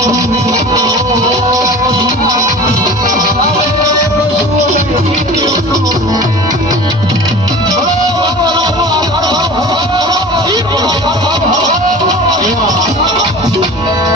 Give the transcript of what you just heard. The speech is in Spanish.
Dios.